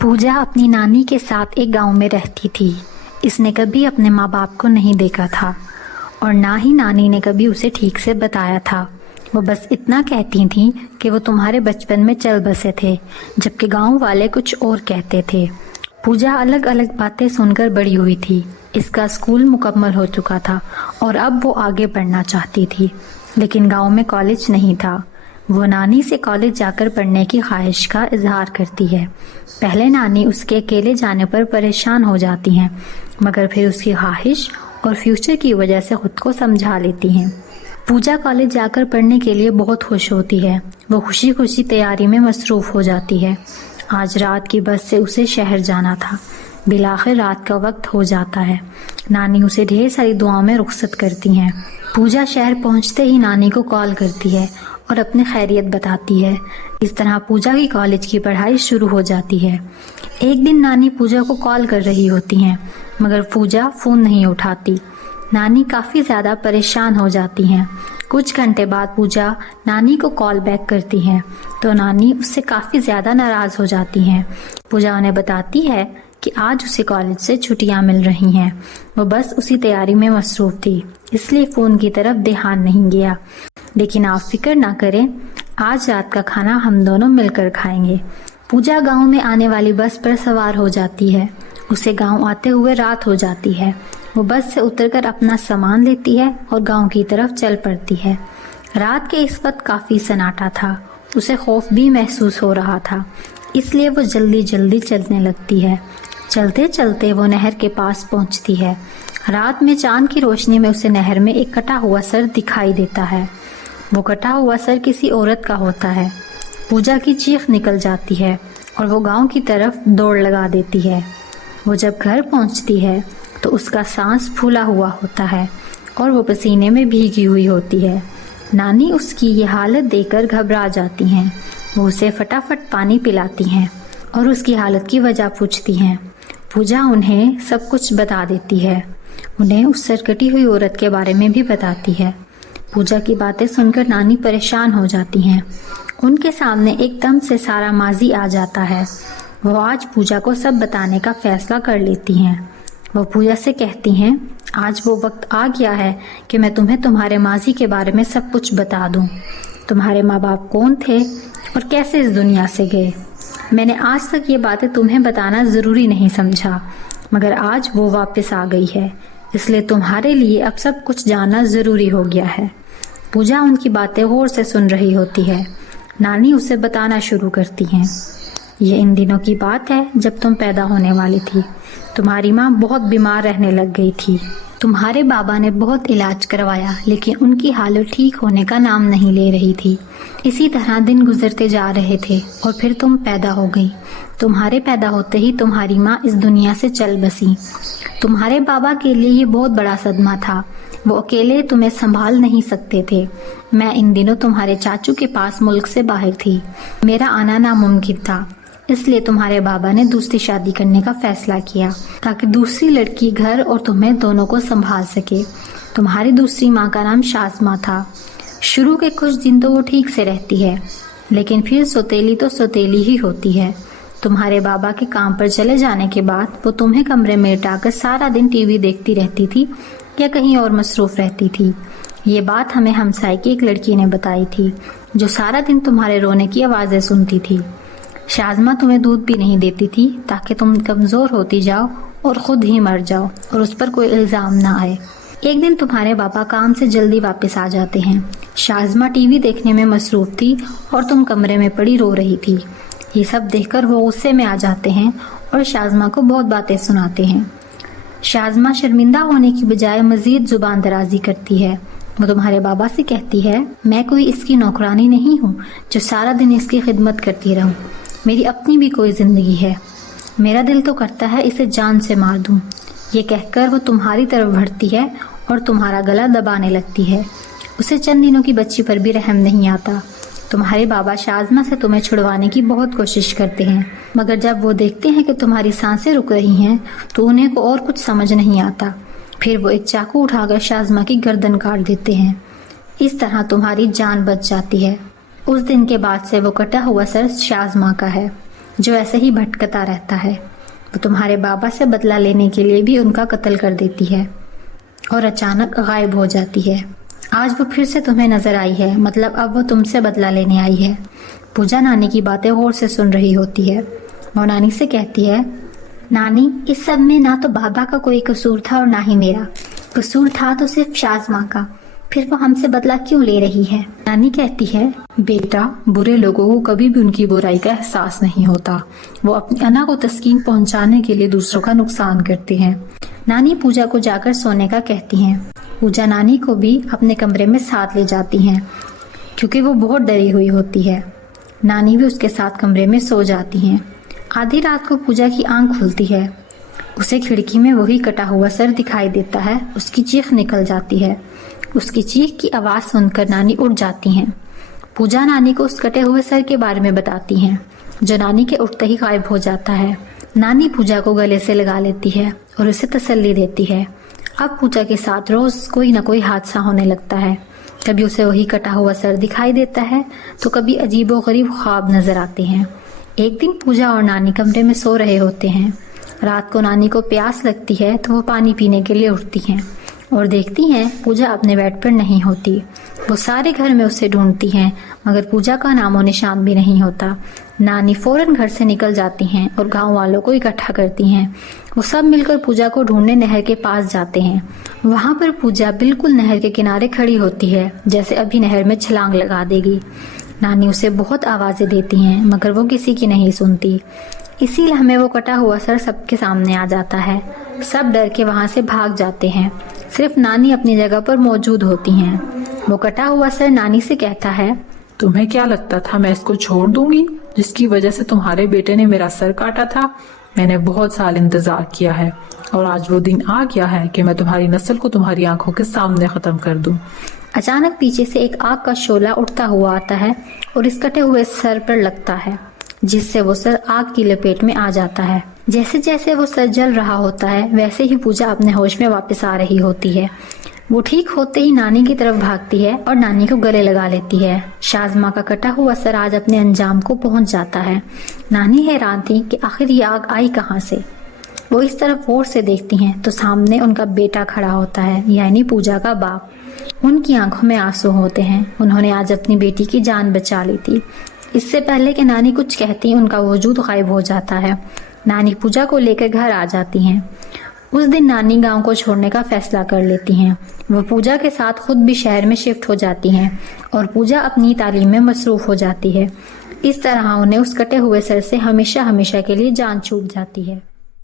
पूजा अपनी नानी के साथ एक गांव में रहती थी। इसने कभी अपने माँ बाप को नहीं देखा था और ना ही नानी ने कभी उसे ठीक से बताया था। वो बस इतना कहती थी कि वो तुम्हारे बचपन में चल बसे थे, जबकि गांव वाले कुछ और कहते थे। पूजा अलग अलग बातें सुनकर बड़ी हुई थी। इसका स्कूल मुकम्मल हो चुका था और अब वो आगे बढ़ना चाहती थी, लेकिन गांव में कॉलेज नहीं था। वो नानी से कॉलेज जाकर पढ़ने की ख्वाहिश का इजहार करती है। पहले नानी उसके अकेले जाने पर परेशान हो जाती हैं, मगर फिर उसकी ख्वाहिश और फ्यूचर की वजह से खुद को समझा लेती हैं। पूजा कॉलेज जाकर पढ़ने के लिए बहुत खुश होती है। वो खुशी खुशी तैयारी में मसरूफ़ हो जाती है। आज रात की बस से उसे शहर जाना था। बिलाखिर रात का वक्त हो जाता है। नानी उसे ढेर सारी दुआओं में रुखसत करती हैं। पूजा शहर पहुंचते ही नानी को कॉल करती है और अपनी खैरियत बताती है। इस तरह पूजा की कॉलेज की पढ़ाई शुरू हो जाती है। एक दिन नानी पूजा को कॉल कर रही होती हैं, मगर पूजा फ़ोन नहीं उठाती। नानी काफ़ी ज़्यादा परेशान हो जाती हैं। कुछ घंटे बाद पूजा नानी को कॉल बैक करती हैं, तो नानी उससे काफ़ी ज़्यादा नाराज़ हो जाती हैं। पूजा उन्हें बताती है कि आज उसे कॉलेज से छुट्टियां मिल रही हैं। वो बस उसी तैयारी में मसरूफ़ थी, इसलिए फ़ोन की तरफ ध्यान नहीं गया। लेकिन आप फिक्र ना करें, आज रात का खाना हम दोनों मिलकर खाएंगे। पूजा गांव में आने वाली बस पर सवार हो जाती है। उसे गांव आते हुए रात हो जाती है। वो बस से उतरकर अपना सामान लेती है और गांव की तरफ चल पड़ती है। रात के इस वक्त काफ़ी सन्नाटा था। उसे खौफ भी महसूस हो रहा था, इसलिए वो जल्दी जल्दी चलने लगती है। चलते चलते वो नहर के पास पहुंचती है। रात में चांद की रोशनी में उसे नहर में एक कटा हुआ सर दिखाई देता है। वो कटा हुआ सर किसी औरत का होता है। पूजा की चीख निकल जाती है और वो गांव की तरफ दौड़ लगा देती है। वो जब घर पहुंचती है तो उसका सांस फूला हुआ होता है और वो पसीने में भीगी हुई होती है। नानी उसकी ये हालत देखकर घबरा जाती हैं। वो उसे फटाफट पानी पिलाती हैं और उसकी हालत की वजह पूछती हैं। पूजा उन्हें सब कुछ बता देती है। उन्हें उस सरकटी हुई औरत के बारे में भी बताती है। पूजा की बातें सुनकर नानी परेशान हो जाती हैं। उनके सामने एकदम से सारा माजी आ जाता है। वो आज पूजा को सब बताने का फैसला कर लेती हैं। वो पूजा से कहती हैं, आज वो वक्त आ गया है कि मैं तुम्हें तुम्हारे माजी के बारे में सब कुछ बता दूं। तुम्हारे माँ बाप कौन थे और कैसे इस दुनिया से गए। मैंने आज तक ये बातें तुम्हें बताना ज़रूरी नहीं समझा, मगर आज वो वापस आ गई है, इसलिए तुम्हारे लिए अब सब कुछ जानना ज़रूरी हो गया है। पूजा उनकी बातें गौर से सुन रही होती है। नानी उसे बताना शुरू करती हैं। ये इन दिनों की बात है जब तुम पैदा होने वाली थी। तुम्हारी माँ बहुत बीमार रहने लग गई थी। तुम्हारे बाबा ने बहुत इलाज करवाया, लेकिन उनकी हालत ठीक होने का नाम नहीं ले रही थी। इसी तरह दिन गुजरते जा रहे थे और फिर तुम पैदा हो गई। तुम्हारे पैदा होते ही तुम्हारी माँ इस दुनिया से चल बसी। तुम्हारे बाबा के लिए ये बहुत बड़ा सदमा था। वो अकेले तुम्हें संभाल नहीं सकते थे। मैं इन दिनों तुम्हारे चाचू के पास मुल्क से बाहर थी। मेरा आना नामुमकिन था, इसलिए तुम्हारे बाबा ने दूसरी शादी करने का फैसला किया ताकि दूसरी लड़की घर और तुम्हें दोनों को संभाल सके। तुम्हारी दूसरी माँ का नाम शाज़मा था। शुरू के कुछ दिन तो वो ठीक से रहती है, लेकिन फिर सौतेली तो सौतेली ही होती है। तुम्हारे बाबा के काम पर चले जाने के बाद वो तुम्हें कमरे में लिटाकर सारा दिन टीवी देखती रहती थी या कहीं और मसरूफ़ रहती थी। ये बात हमें हमसाय की एक लड़की ने बताई थी, जो सारा दिन तुम्हारे रोने की आवाज़ें सुनती थी। शाज़मा तुम्हें दूध भी नहीं देती थी ताकि तुम कमज़ोर होती जाओ और ख़ुद ही मर जाओ और उस पर कोई इल्ज़ाम ना आए। एक दिन तुम्हारे पापा काम से जल्दी वापस आ जाते हैं। शाज़मा टीवी देखने में मसरूफ़ थी और तुम कमरे में पड़ी रो रही थी। ये सब देखकर वो गुस्से में आ जाते हैं और शाज़मा को बहुत बातें सुनाते हैं। शाज़मा शर्मिंदा होने की बजाय मज़ीद ज़ुबान दराज़ी करती है। वो तुम्हारे बाबा से कहती है, मैं कोई इसकी नौकरानी नहीं हूँ जो सारा दिन इसकी खिदमत करती रहूँ। मेरी अपनी भी कोई ज़िंदगी है। मेरा दिल तो करता है इसे जान से मार दूँ। ये कहकर वो तुम्हारी तरफ बढ़ती है और तुम्हारा गला दबाने लगती है। उसे चंद दिनों की बच्ची पर भी रहम नहीं आता। तुम्हारे बाबा शाज़मा से तुम्हें छुड़वाने की बहुत कोशिश करते हैं, मगर जब वो देखते हैं कि तुम्हारी सांसें रुक रही हैं तो उन्हें को और कुछ समझ नहीं आता। फिर वो एक चाकू उठाकर शाज़मा की गर्दन काट देते हैं। इस तरह तुम्हारी जान बच जाती है। उस दिन के बाद से वो कटा हुआ सर शाज़मा का है। जो ऐसे ही भटकता रहता है। वो तुम्हारे बाबा से बदला लेने के लिए भी उनका कत्ल कर देती है और अचानक गायब हो जाती है। आज वो फिर से तुम्हें नजर आई है, मतलब अब वो तुमसे बदला लेने आई है। पूजा नानी की बातें गौर से सुन रही होती है। वो नानी से कहती है, नानी, इस सब में ना तो बाबा का कोई कसूर था और ना ही मेरा। कसूर था तो सिर्फ शाज़मा का। फिर वो हमसे बदला क्यों ले रही है? नानी कहती है, बेटा, बुरे लोगों को कभी भी उनकी बुराई का एहसास नहीं होता। वो अपनी अना को तस्कीन पहुंचाने के लिए दूसरों का नुकसान करते हैं। नानी पूजा को जाकर सोने का कहती हैं। पूजा नानी को भी अपने कमरे में साथ ले जाती हैं क्योंकि वो बहुत डरी हुई होती है। नानी भी उसके साथ कमरे में सो जाती हैं। आधी रात को पूजा की आंख खुलती है। उसे खिड़की में वही कटा हुआ सर दिखाई देता है। उसकी चीख निकल जाती है। उसकी चीख की आवाज़ सुनकर नानी उठ जाती हैं। पूजा नानी को उस कटे हुए सर के बारे में बताती हैं, जो नानी के उठते ही गायब हो जाता है। नानी पूजा को गले से लगा लेती है और उसे तसल्ली देती है। अब पूजा के साथ रोज कोई ना कोई हादसा होने लगता है। कभी उसे वही कटा हुआ सर दिखाई देता है तो कभी अजीबोगरीब ख्वाब नजर आते हैं। एक दिन पूजा और नानी कमरे में सो रहे होते हैं। रात को नानी को प्यास लगती है तो वो पानी पीने के लिए उठती हैं और देखती हैं पूजा अपने बेड पर नहीं होती। वो सारे घर में उसे ढूंढती हैं मगर पूजा का नामो निशान भी नहीं होता। नानी फौरन घर से निकल जाती हैं और गांव वालों को इकट्ठा करती हैं। वो सब मिलकर पूजा को ढूंढने नहर के पास जाते हैं। वहां पर पूजा बिल्कुल नहर के किनारे खड़ी होती है, जैसे अभी नहर में छलांग लगा देगी। नानी उसे बहुत आवाजें देती हैं मगर वो किसी की नहीं सुनती। इसी लम्हे वो कटा हुआ सर सबके सामने आ जाता है। सब डर के वहां से भाग जाते हैं। सिर्फ नानी अपनी जगह पर मौजूद होती हैं। वो कटा हुआ सर नानी से कहता है, तुम्हें क्या लगता था मैं इसको छोड़ दूंगी, जिसकी वजह से तुम्हारे बेटे ने मेरा सर काटा था? मैंने बहुत साल इंतजार किया है और आज वो दिन आ गया है कि मैं तुम्हारी नस्ल को तुम्हारी आंखों के सामने खत्म कर दूं। अचानक पीछे से एक आग का शोला उठता हुआ आता है और इस कटे हुए सर पर लगता है, जिससे वो सर आग की लपेट में आ जाता है। जैसे जैसे वो सर जल रहा होता है वैसे ही पूजा अपने होश में वापस आ रही होती है। वो ठीक होते ही नानी की तरफ भागती है और नानी को गले लगा लेती है। शाज़मा का कटा हुआ सर आज अपने अंजाम को पहुंच जाता है। नानी हैरान थी कि आखिर ये आग आई कहाँ से। वो इस तरफ गौर से देखती हैं तो सामने उनका बेटा खड़ा होता है, यानी पूजा का बाप। उनकी आंखों में आंसू होते हैं। उन्होंने आज अपनी बेटी की जान बचा ली थी। इससे पहले कि नानी कुछ कहती उनका वजूद गायब हो जाता है। नानी पूजा को लेकर घर आ जाती हैं। उस दिन नानी गांव को छोड़ने का फैसला कर लेती हैं। वो पूजा के साथ खुद भी शहर में शिफ्ट हो जाती हैं और पूजा अपनी तालीम में मसरूफ हो जाती है। इस तरह उन्हें उस कटे हुए सर से हमेशा हमेशा के लिए जान छूट जाती है।